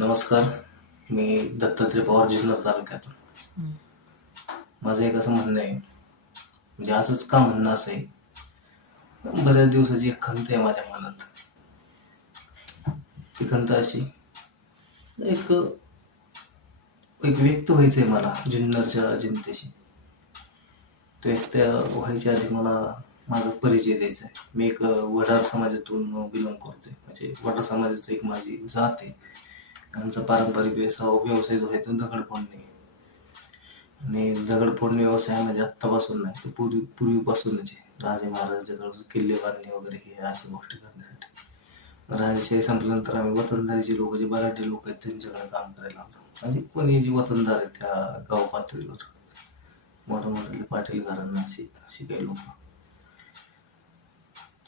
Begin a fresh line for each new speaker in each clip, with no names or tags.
नमस्कार. मी दत्तात्रय पवार जिल्हा तालुक्यातून.
हं.
माझं एक असं म्हणणं आहे म्हणजे आजच का म्हणणं असं आहे? बऱ्याच दिवसाची एक खंत आहे माझ्या मनात. ती खंत अशी एक एक व्यक्त व्हायचंय मला जुन्नरच्या जनतेशी. तो व्यक्त व्हायच्या आधी मला माझा परिचय द्यायचा आहे. मी एक वडार समाजातून बिलॉंग करतोय. म्हणजे वडार समाजाचं एक माझी जात आहे. आमचा पारंपरिक व्यवसाय व्यवसाय जो आहे तो दगड फोडणे. आणि दगड फोडणे व्यवसाय म्हणजे आत्तापासून नाही तो पूर्वी पूर्वीपासूनच राजे महाराजांच्या किल्ले बांधणे वगैरे हे अशा गोष्टी करण्यासाठी. राजशाही संपल्यानंतर आम्ही वतनदारीचे लोक जे बराडे लोक आहेत त्यांच्याकडे काम करायला लागलो. म्हणजे कोणी जे वतनदार आहेत त्या गाव पातळीवर. मोठ्या मोठ्या पाटील घरांना अशी अशी काही लोक.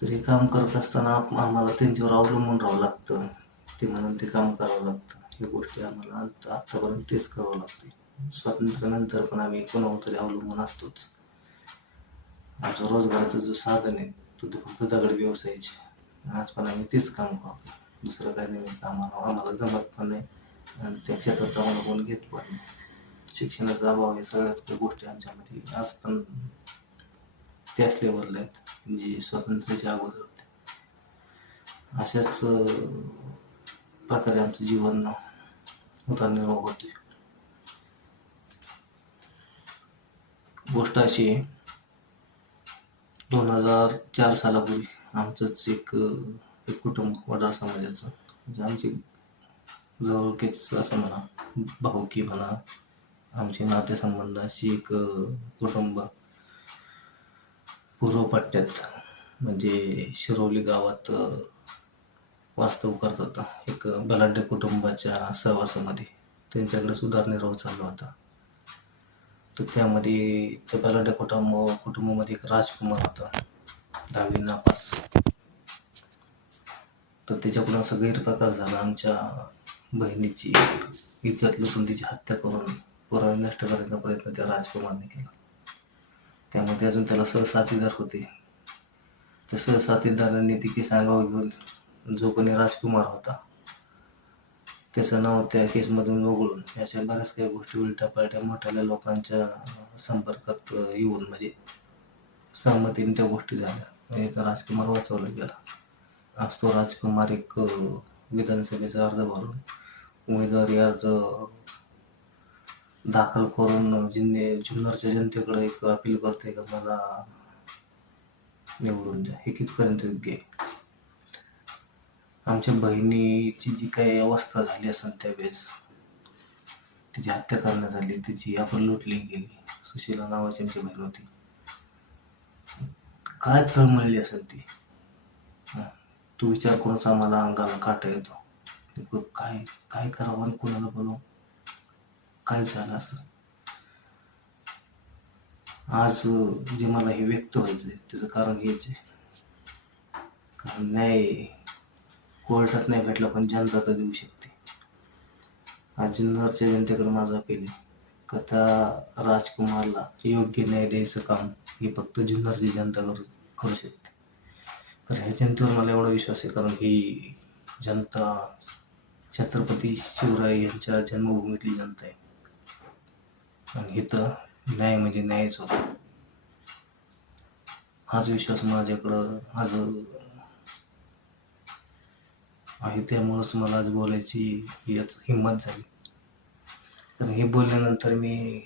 तर हे काम करत असताना आम्हाला त्यांच्यावर अवलंबून राहावं लागतं. ते म्हणून ते काम करावं लागतं. हे गोष्टी आम्हाला आत- आत्तापर्यंत तेच करावं लागते. स्वातंत्र्यानंतर पण आम्ही कोणावर तरी अवलंबून असतोच. आमचा रोजगाराचं जो साधन आहे तो ते फक्त दगड व्यवसायाचे आज पण आम्ही तेच काम करतो. दुसरं काही नाही आम्हाला आम्हाला जमत पण नाही. आणि त्या क्षेत्रात आम्हाला कोण घेत पण नाही. शिक्षणाचा अभाव हे सगळ्याच काही गोष्टी आमच्यामध्ये आज पण त्याच लेवलला आहेत जी स्वातंत्र्याच्या अगोदर होते. अशाच प्रकारे आमचं जीवन उतारनिर्वाह होते गोष्ट अशी आहे दोन हजार चार सालापूर्वी आमचंच एक एक कुटुंब वडार समाजाचं म्हणजे आमची जवळकीच असं म्हणा भाऊकी म्हणा आमचे नातेसंबंध अशी एक कुटुंब पूर्व पट्ट्यात म्हणजे शिरोली गावात वास्तव करत होता. एक बलाढ्य कुटुंबाच्या सहवासामध्ये. त्यांच्याकडेच उदारनिर्वाह चालला होता. तर त्यामध्ये त्या बलाढ्य कुटुंब कुटुंबामध्ये एक राजकुमार होता. दहावी नापास. तर त्याच्याकडून असा गैरप्रकार झाला. आमच्या बहिणीची इज्जत लुटून तिची हत्या करून पुरावे नष्ट करायचा प्रयत्न त्या राजकुमारने केला. त्यामध्ये अजून त्याला सहसाथीदार होते. तर सहसाथीदारांनी ती केस अंगावर घेऊन जो कोणी राजकुमार होता त्याचं नाव त्या केसमधून वगळून अशा बऱ्याच काही गोष्टी उलट्या पालट्या मोठ्या लोकांच्या संपर्कात येऊन म्हणजे सहमतीने त्या गोष्टी झाल्या. एक तो राजकुमार वाचवला गेला. आज तो राजकुमार एक विधानसभेचा अर्ज भरून उमेदवारी अर्ज दाखल करून जिन्ने जुन्नरच्या जनतेकडे एक अपील करते का मला निवडून द्या. हे कितपर्यंत योग्य आहे? आमच्या बहिणीची जी काही अवस्था झाली असेल त्यावेळेस तिची हत्या करण्यात आली तिची आपण लुटली गेली. सुशीला नावाची आमची बहीण होती. काय तळमळली असेल ती? तो तू विचार करूनच आम्हाला अंगाला काटा येतो. नेमकं काय काय करावं आणि कोणाला बोलू काय झालं असं? आज जे मला हे व्यक्त व्हायचंय त्याचं कारण हेच आहे. कारण न्याय कोर्टात नाही भेटला पण जनता तर देऊ शकते. आज जुन्नरच्या जनतेकडे माझा अपील आहे. कथा राजकुमारला योग्य न्याय द्यायचं काम हे फक्त जुन्नरची जनता करू करू शकते. तर ह्या जनतेवर मला एवढा विश्वास आहे कारण ही जनता छत्रपती शिवराय यांच्या जन्मभूमीतली जनता आहे. आणि इथं न्याय म्हणजे न्यायच होतो. हाच विश्वास माझ्याकडं आज आहे त्यामुळंच मला आज बोलायची याच हिंमत झाली. तर हे बोलल्यानंतर मी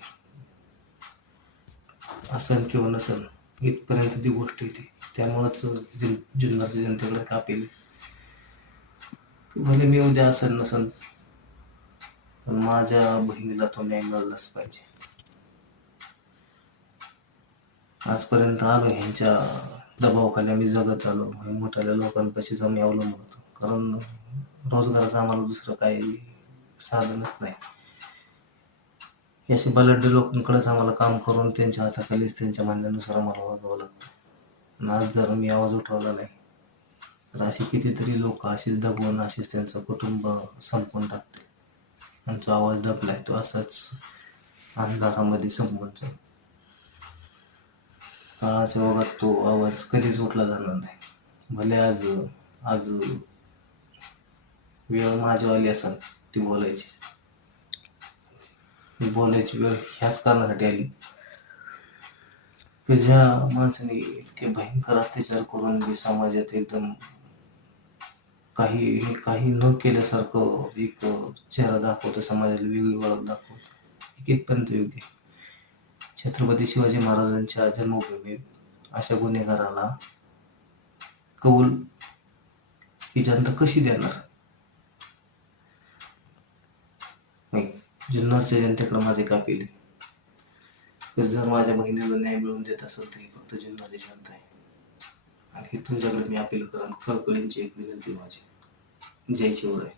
असन किंवा नसन इथपर्यंत ती गोष्ट येते त्यामुळंच जिन जुन्नरच्या जनतेकडे कापेल. भले मी उद्या असन नसन पण माझ्या बहिणीला तो न्याय मिळालाच पाहिजे. आजपर्यंत आलो ह्यांच्या दबावाखाली आम्ही जगत आलो हे मोठ्या लोकांपाशी आम्ही अवलंबून होतो. कारण रोजगाराचं आम्हाला दुसरं काही साधनच नाही. याशी असे बलाढ्य लोकांकडेच आम्हाला काम करून त्यांच्या हाताखालीच त्यांच्या म्हणण्यानुसार आम्हाला वागावं लागतं. आणि आज जर मी आवाज उठवला नाही तर असे कितीतरी लोक असेच दबवून असेच त्यांचं कुटुंब संपवून टाकते त्यांचा आवाज दबलाय तो असाच अंधारामध्ये संपवून जाईल. काळाच्या ओघात तो आवाज कधीच उठला जाणार नाही. भले आज आज वेळ माझ्यावाली असेल ती बोलायची. बोलायची वेळ ह्याच कारणासाठी आली. की ज्या माणसाने इतके भयंकर अत्याचार करून जे समाजात एकदम काही काही न केल्यासारखं एक चेहरा दाखवतो समाजाला वेगळी ओळख दाखवतो. कितपर्यंत योग्य छत्रपती शिवाजी महाराजांच्या जन्मभूमीत अशा गुन्हेगाराला कौल ही जनता कशी देणार नाही जुन्नरच्या जनतेकडे माझे कापिले अपील जर माझ्या बहिणीला न्याय मिळवून देत असेल तर ही फक्त जुन्नरची जनता आहे. आणि तुमच्याकडे मी अपील करून कळकळींची एक विनंती माझी. जय शिवराय.